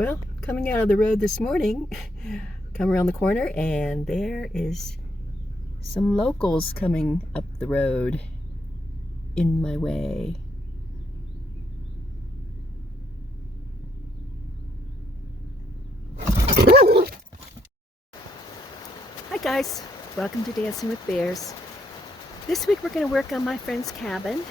Well, coming out of the road this morning, come around the corner and there is some locals coming up the road in my way. Hi guys, welcome to Dancing with Bears. This week we're going to work on my friend's cabin,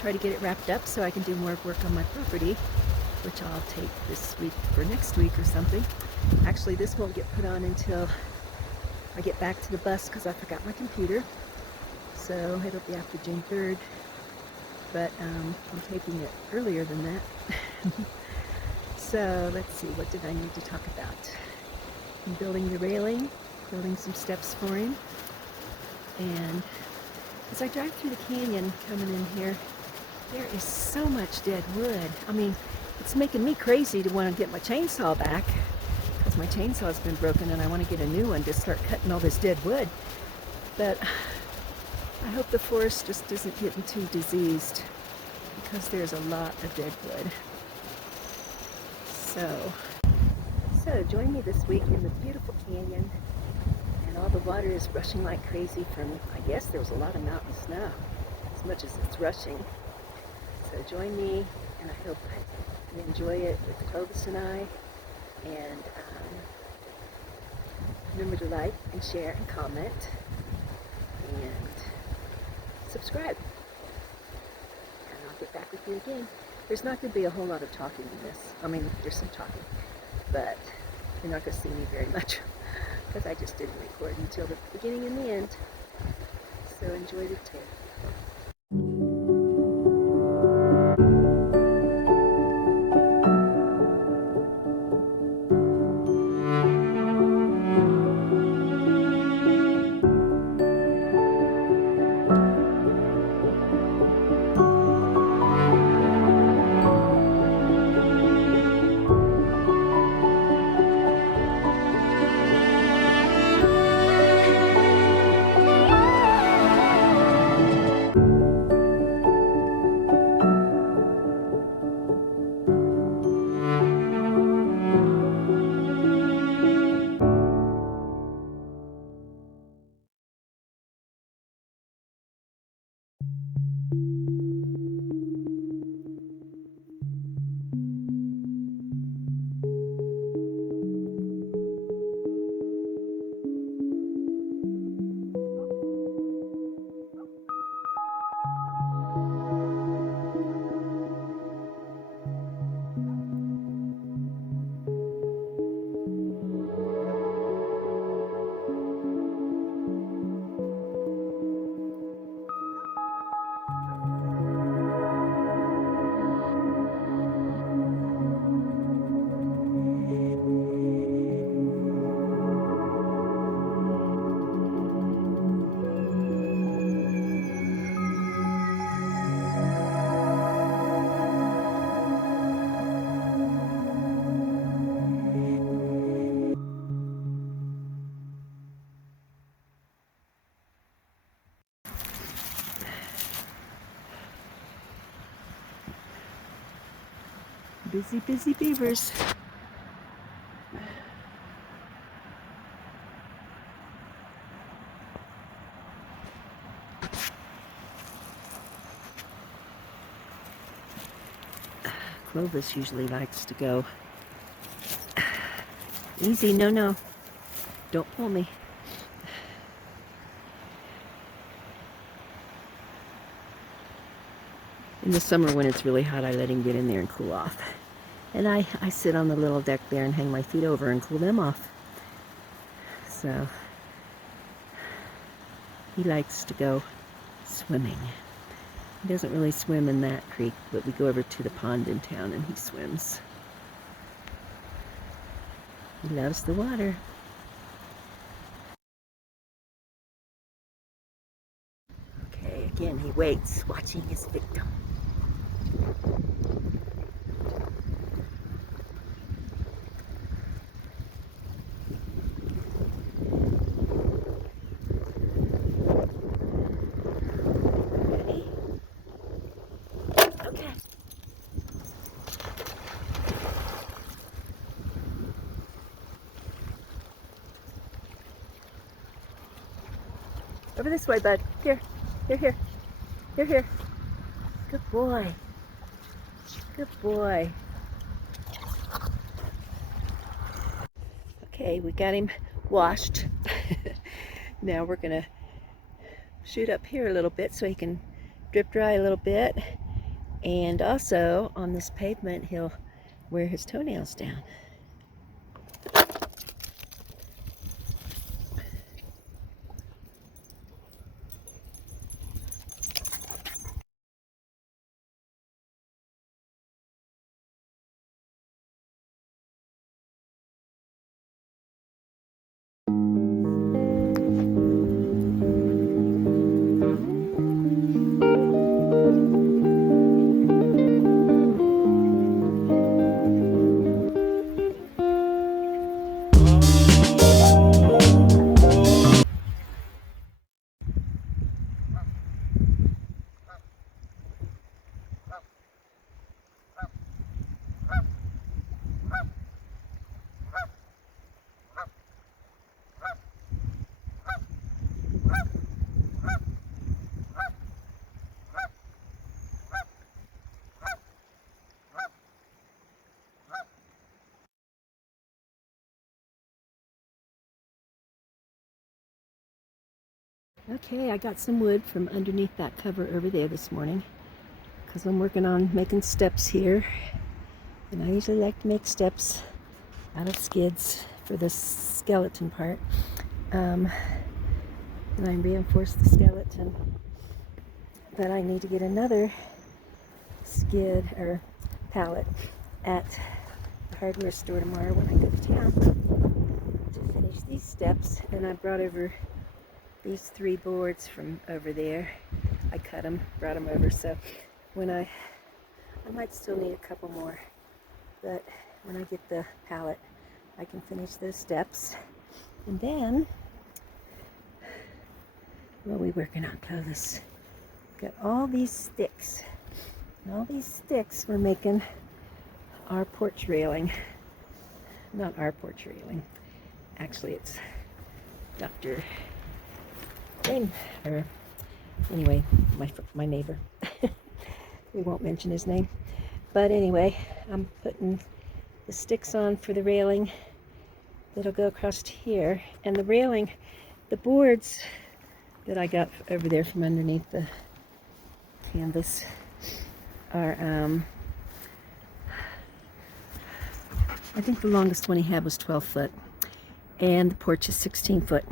try to get it wrapped up so I can do more work on my property, which I'll take this week or next week or something. Actually, this won't get put on until I get back to the bus because I forgot my computer. So it'll be after June 3rd, but I'm taking it earlier than that. So let's see, what did I need to talk about? I'm building the railing, building some steps for him. And as I drive through the canyon coming in here, there is so much dead wood. I mean, it's making me crazy to want to get my chainsaw back because my chainsaw's been broken and I want to get a new one to start cutting all this dead wood. But I hope the forest just isn't getting too diseased because there's a lot of dead wood. So join me this week in the beautiful canyon, and all the water is rushing like crazy from, I guess there was a lot of mountain snow, as much as it's rushing. So join me, and I hope you enjoy it with Clovis and I. And remember to like and share and comment and subscribe. And I'll get back with you again. There's not going to be a whole lot of talking in this. I mean, there's some talking, but you're not going to see me very much because I just didn't record until the beginning and the end. So enjoy the tape. Busy, busy beavers. Clovis usually likes to go. Easy, no. Don't pull me. In the summer when it's really hot, I let him get in there and cool off. And I sit on the little deck there and hang my feet over and cool them off. So he likes to go swimming. He doesn't really swim in that creek, but we go over to the pond in town and he swims. He loves the water. Okay, again he waits, watching his victim. Over this way, bud. Here. Here, here. Here, here. Good boy. Good boy. Okay, we got him washed. Now we're gonna shoot up here a little bit so he can drip dry a little bit. And also on this pavement, he'll wear his toenails down. Okay, I got some wood from underneath that cover over there this morning because I'm working on making steps here. And I usually like to make steps out of skids for the skeleton part. And I reinforced the skeleton. But I need to get another skid or pallet at the hardware store tomorrow when I go to town to finish these steps. And I brought over these 3 boards from over there. I cut them, brought them over, so when I might still need a couple more, but when I get the pallet I can finish those steps. And then what are we working on, Clovis? Got all these sticks, and all these sticks we're making our porch railing. Not our porch railing, actually it's Dr. or anyway, my neighbor. We won't mention his name. But anyway, I'm putting the sticks on for the railing that'll go across to here. And the railing, the boards that I got over there from underneath the canvas are, I think the longest one he had was 12 foot. And the porch is 16 foot.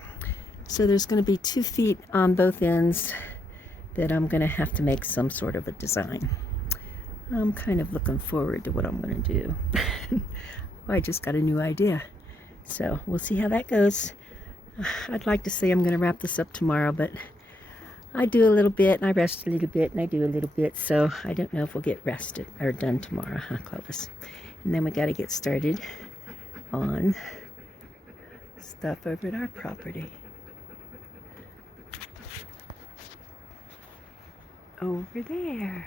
So there's going to be 2 feet on both ends that I'm going to have to make some sort of a design. I'm kind of looking forward to what I'm going to do. I just got a new idea. So we'll see how that goes. I'd like to say I'm going to wrap this up tomorrow, but I do a little bit, and I rest a little bit, and I do a little bit, so I don't know if we'll get rested or done tomorrow, huh, Clovis? And then we got to get started on stuff over at our property. Over there.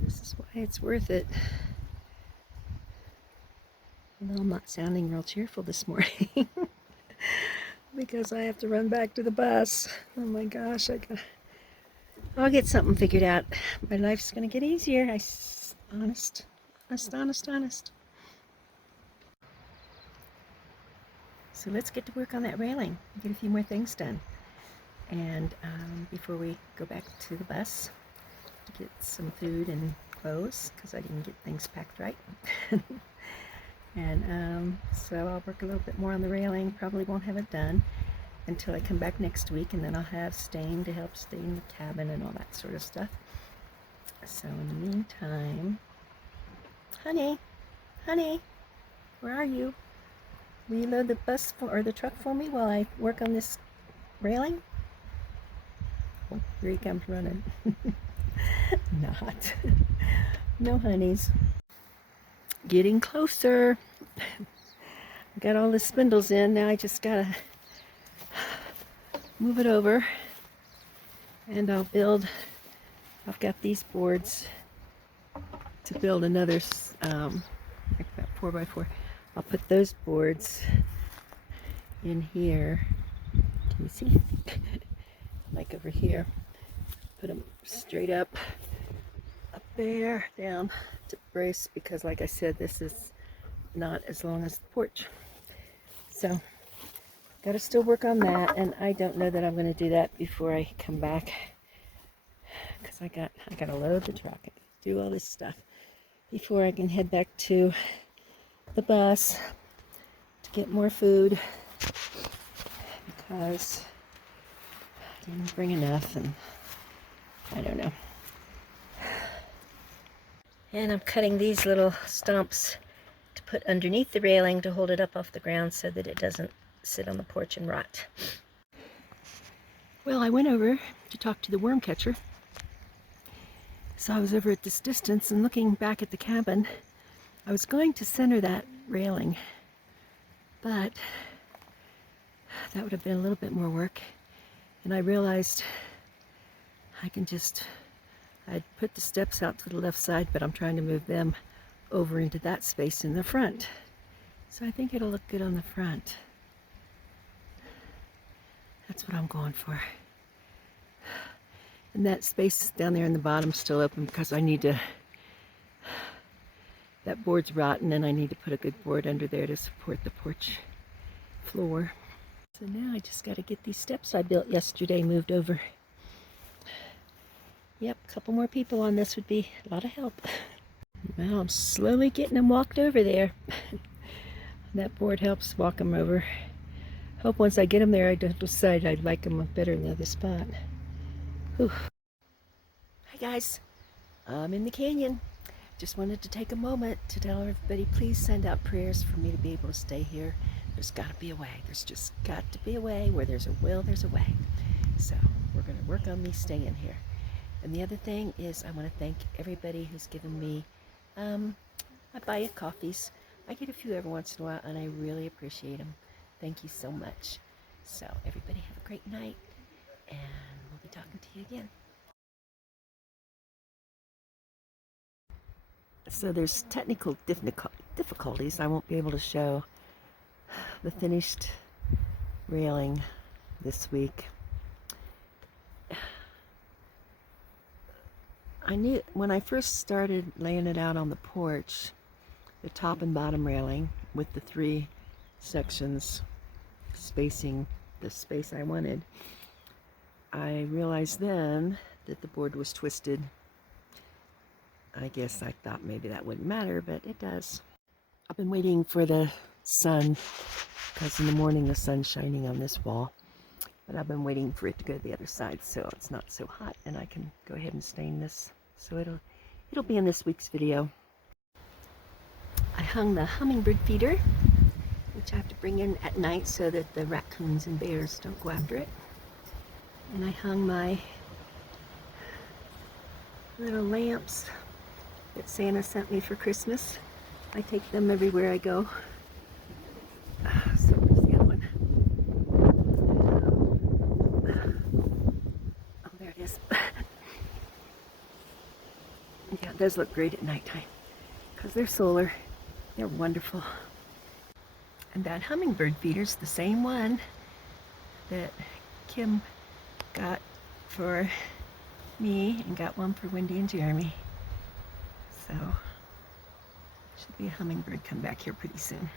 This is why it's worth it. Although I'm not sounding real cheerful this morning because I have to run back to the bus. Oh my gosh, I'll get something figured out. My life's gonna get easier. Honest. So let's get to work on that railing. Get a few more things done. And before we go back to the bus, to get some food and clothes, because I didn't get things packed right. And so I'll work a little bit more on the railing. Probably won't have it done until I come back next week, and then I'll have stain to help stain the cabin and all that sort of stuff. So in the meantime, honey, where are you? Will you load the bus or the truck for me while I work on this railing? Oh, here he comes running. Not. No honeys. Getting closer. Got all the spindles in. Now I just gotta move it over, and I've got these boards to build another like about 4x4. I'll put those boards in here. Can you see? Like over here. Put them straight up there, down to brace, because like I said, this is not as long as the porch. So got to still work on that, and I don't know that I'm going to do that before I come back, because I got to load the truck and do all this stuff before I can head back to the bus to get more food, because I didn't bring enough, and I don't know. And I'm cutting these little stumps to put underneath the railing to hold it up off the ground so that it doesn't sit on the porch and rot. Well, I went over to talk to the worm catcher. So I was over at this distance and looking back at the cabin. I was going to center that railing, but that would have been a little bit more work. And I realized I'd put the steps out to the left side, but I'm trying to move them over into that space in the front. So I think it'll look good on the front. That's what I'm going for. And that space down there in the bottom is still open because that board's rotten, and I need to put a good board under there to support the porch floor. So now I just got to get these steps I built yesterday moved over. Yep, a couple more people on this would be a lot of help. Well, I'm slowly getting them walked over there. That board helps walk them over. Hope once I get them there, I decide I'd like them better in the other spot. Whew. Hi guys, I'm in the canyon. Just wanted to take a moment to tell everybody, please send out prayers for me to be able to stay here. There's got to be a way. There's just got to be a way. Where there's a will, there's a way. So we're going to work on me staying here. And the other thing is, I want to thank everybody who's given me, I buy coffees. I get a few every once in a while, and I really appreciate them. Thank you so much. So everybody have a great night, and we'll be talking to you again. So there's technical difficulties. I won't be able to show the finished railing this week. I knew when I first started laying it out on the porch, the top and bottom railing with the 3 sections spacing the space I wanted, I realized then that the board was twisted. I guess I thought maybe that wouldn't matter, but it does. I've been waiting for the sun, because in the morning the sun's shining on this wall, but I've been waiting for it to go to the other side so it's not so hot and I can go ahead and stain this. So it'll be in this week's video. I hung the hummingbird feeder, which I have to bring in at night so that the raccoons and bears don't go after it. And I hung my little lamps that Santa sent me for Christmas. I take them everywhere I go. So where's the other one? Oh, there it is. Yeah, those look great at nighttime because they're solar. They're wonderful. And that hummingbird feeder's the same one that Kim got for me and got one for Wendy and Jeremy. So should be a hummingbird come back here pretty soon.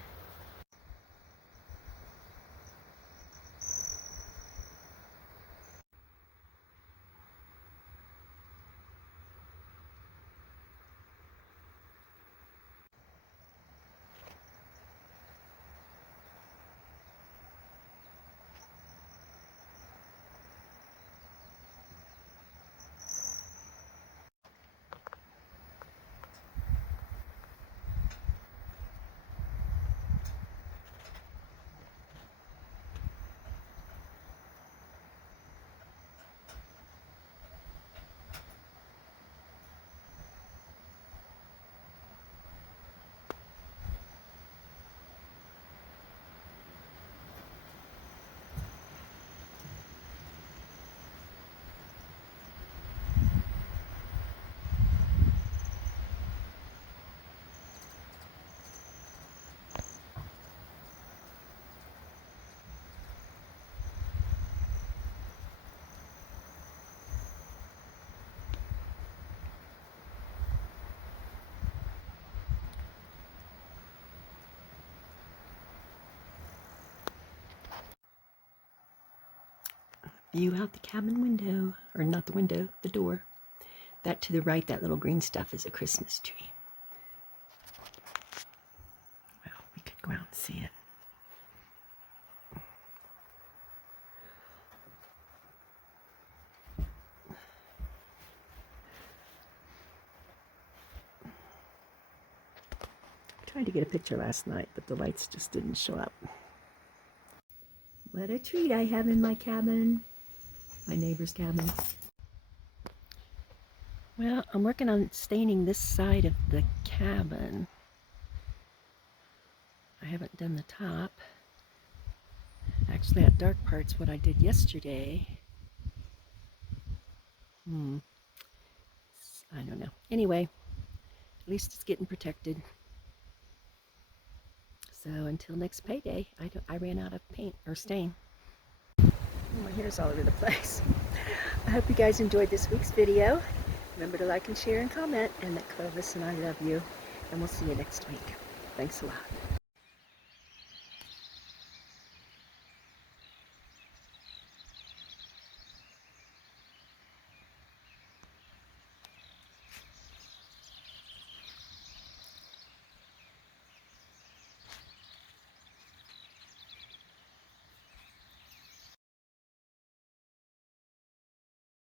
View out the cabin window, or not the window, the door. That to the right, that little green stuff is a Christmas tree. Well, we could go out and see it. I tried to get a picture last night, but the lights just didn't show up. What a treat I have in my cabin. My neighbor's cabin. Well, I'm working on staining this side of the cabin. I haven't done the top. Actually, that dark part's what I did yesterday. I don't know. Anyway, at least it's getting protected. So until next payday, I ran out of paint or stain. My hair's all over the place. I hope you guys enjoyed this week's video. Remember to like and share and comment, and that Clovis and I love you. And we'll see you next week. Thanks a lot.